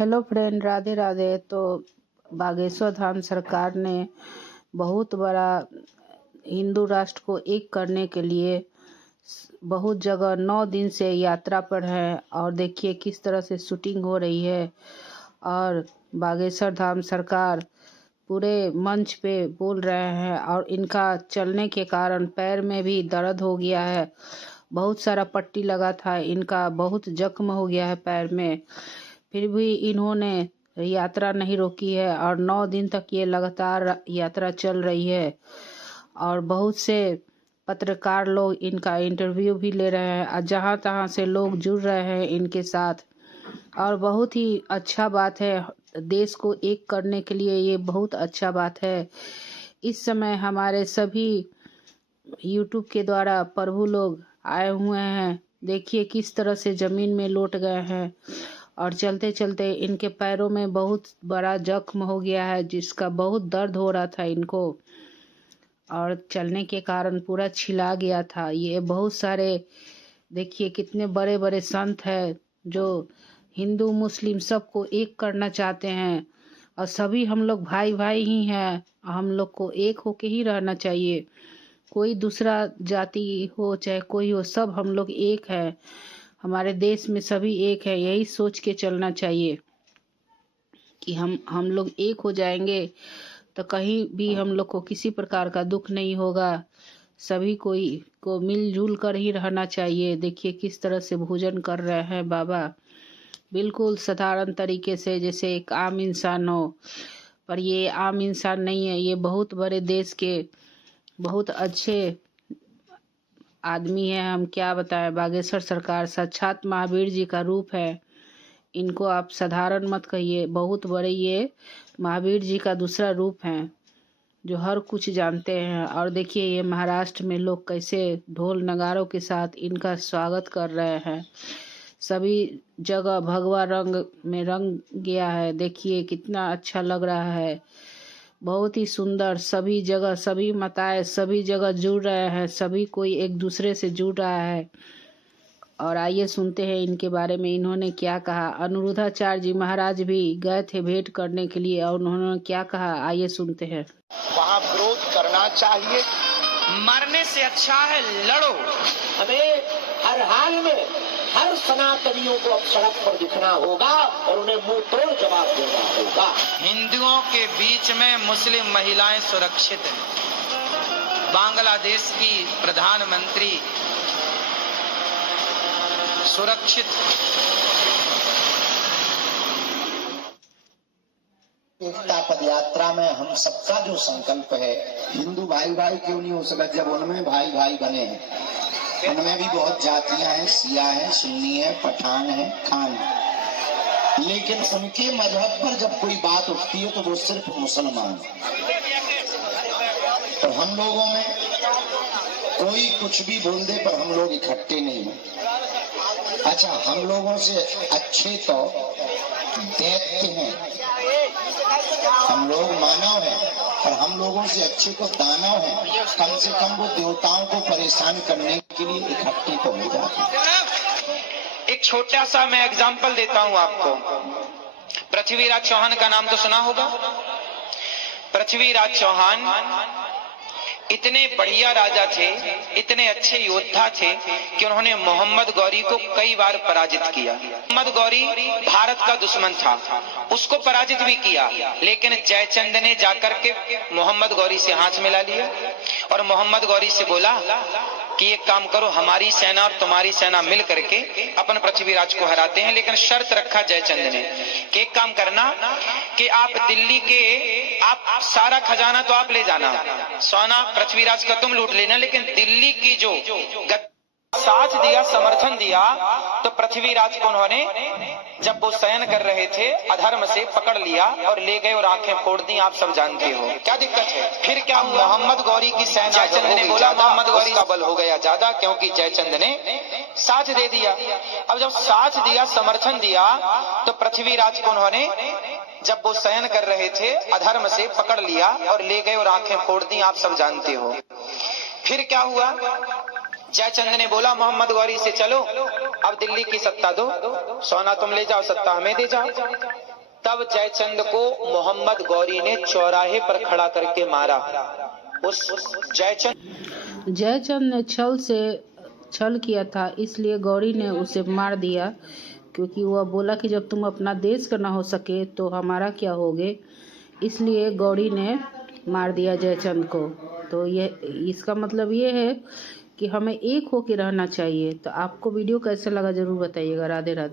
Hello friend, Radhe Radhe. तो बागेश्वर धाम सरकार ने बहुत बड़ा हिंदू राष्ट्र को एक करने के लिए बहुत जगह 9 दिन से यात्रा पर है। और देखिए किस तरह से शूटिंग हो रही है। और बागेश्वर धाम सरकार पूरे मंच पे बोल रहे हैं और इनका चलने के कारण पैर में भी दर्द हो गया है। बहुत सारा पट्टी लगा था, इनका बहुत जख्म हो गया है पैर में। फिर भी इन्होंने यात्रा नहीं रोकी है और 9 दिन तक ये लगातार यात्रा चल रही है। और बहुत से पत्रकार लोग इनका इंटरव्यू भी ले रहे हैं और जहाँ तहाँ से लोग जुड़ रहे हैं इनके साथ। और बहुत ही अच्छा बात है, देश को एक करने के लिए ये बहुत अच्छा बात है। इस समय हमारे सभी यूट्यूब के द्वारा प्रभु लोग आए हुए हैं। देखिए किस तरह से जमीन में लौट गए हैं और चलते चलते इनके पैरों में बहुत बड़ा जख्म हो गया है, जिसका बहुत दर्द हो रहा था इनको। और चलने के कारण पूरा छिला गया था। ये बहुत सारे देखिए कितने बड़े बड़े संत हैं जो हिंदू मुस्लिम सबको एक करना चाहते हैं। और सभी हम लोग भाई भाई ही हैं, हम लोग को एक होके ही रहना चाहिए। कोई दूसरा जाति हो चाहे कोई हो, सब हम लोग एक है। हमारे देश में सभी एक है, यही सोच के चलना चाहिए कि हम लोग एक हो जाएंगे तो कहीं भी हम लोग को किसी प्रकार का दुख नहीं होगा। सभी कोई को मिलजुल कर ही रहना चाहिए। देखिए किस तरह से भोजन कर रहे हैं बाबा, बिल्कुल साधारण तरीके से जैसे एक आम इंसान हो। पर ये आम इंसान नहीं है, ये बहुत बड़े देश के बहुत अच्छे आदमी है। हम क्या बताएं, बागेश्वर सरकार साक्षात महावीर जी का रूप है। इनको आप साधारण मत कहिए, बहुत बड़े ये महावीर जी का दूसरा रूप है जो हर कुछ जानते हैं। और देखिए ये महाराष्ट्र में लोग कैसे ढोल नगारों के साथ इनका स्वागत कर रहे हैं। सभी जगह भगवा रंग में रंग गया है। देखिए कितना अच्छा लग रहा है, बहुत ही सुंदर। सभी जगह सभी माताएं सभी जगह जुड़ रहे हैं, सभी कोई एक दूसरे से जुड़ रहा है। और आइए सुनते हैं इनके बारे में इन्होंने क्या कहा। अनिरुद्धाचार्य जी महाराज भी गए थे भेंट करने के लिए और उन्होंने क्या कहा, आइए सुनते हैं। वहाँ विरोध करना चाहिए, मरने से अच्छा है लड़ो। हमें हर हाल में हर सनातनियों को अब सड़क पर दिखना होगा और उन्हें मुंह तोड़ जवाब देना होगा। हिंदुओं के बीच में मुस्लिम महिलाएं सुरक्षित हैं। बांग्लादेश की प्रधानमंत्री सुरक्षित। एकता पद यात्रा में हम सबका जो संकल्प है, हिंदू भाई भाई क्यों नहीं हो सकता जब उनमें भाई भाई बने हैं। उनमें भी बहुत जातियां हैं, सिया है, सुन्नी है, पठान है, खान है, लेकिन उनके मजहब पर जब कोई बात उठती है तो वो सिर्फ मुसलमान है। और हम लोगों में कोई कुछ भी बोल दे पर हम लोग इकट्ठे नहीं हैं। अच्छा, हम लोगों से अच्छे तो दैत्य हैं, हम लोग मानव हैं, पर हम लोगों से अच्छे तो दानव हैं। कम से कम वो देवताओं को परेशान करने के लिए इकट्ठे तो हो जाते हैं। एक छोटा सा मैं एग्जाम्पल देता हूं आपको। पृथ्वीराज चौहान का नाम तो सुना होगा। पृथ्वीराज चौहान इतने बढ़िया राजा थे, इतने अच्छे योद्धा थे कि उन्होंने मोहम्मद गौरी को कई बार पराजित किया। मोहम्मद गौरी भारत का दुश्मन था, उसको पराजित भी किया, लेकिन जयचंद ने जाकर के मोहम्मद गौरी से हाथ मिला लिया और मोहम्मद गौरी से बोला कि एक काम करो, हमारी सेना और तुम्हारी सेना मिल करके अपन पृथ्वीराज को हराते हैं। लेकिन शर्त रखा जयचंद ने कि एक काम करना कि आप दिल्ली के आप सारा खजाना तो आप ले जाना, सोना पृथ्वीराज का तुम लूट लेना, लेकिन दिल्ली की जो साथ दिया, समर्थन दिया, तो पृथ्वीराज को उन्होंने जब वो शयन कर रहे थे अधर्म से पकड़ लिया और ले गए और आंखें फोड़ दी। आप सब जानते हो क्या दिक्कत है। फिर क्या, मोहम्मद गौरी की सेना, जयचंद ने बोला मोहम्मद गौरी का बल हो गया ज्यादा, क्योंकि जयचंद ने साथ दे दिया। अब जब साथ दिया, समर्थन दिया, तो पृथ्वीराज को उन्होंने जब वो शयन कर रहे थे अधर्म से पकड़ लिया और ले गए और आंखें फोड़ दी। आप सब जानते हो फिर क्या हुआ। जयचंद ने बोला मोहम्मद गौरी से, चलो अब दिल्ली की सत्ता दो, सोना तुम ले जाओ, सत्ता हमें दे जाओ। तब जयचंद को मोहम्मद गौरी ने चौराहे पर खड़ा करके मारा। उस जयचंद ने छल किया था, इसलिए गौरी ने उसे मार दिया, क्योंकि वह बोला कि जब तुम अपना देश का ना हो सके तो हमारा क्या होगे। इसलिए गौरी ने मार दिया जयचंद को। तो इसका मतलब ये है कि हमें एक होके रहना चाहिए। तो आपको वीडियो कैसा लगा जरूर बताइएगा। राधे राधे।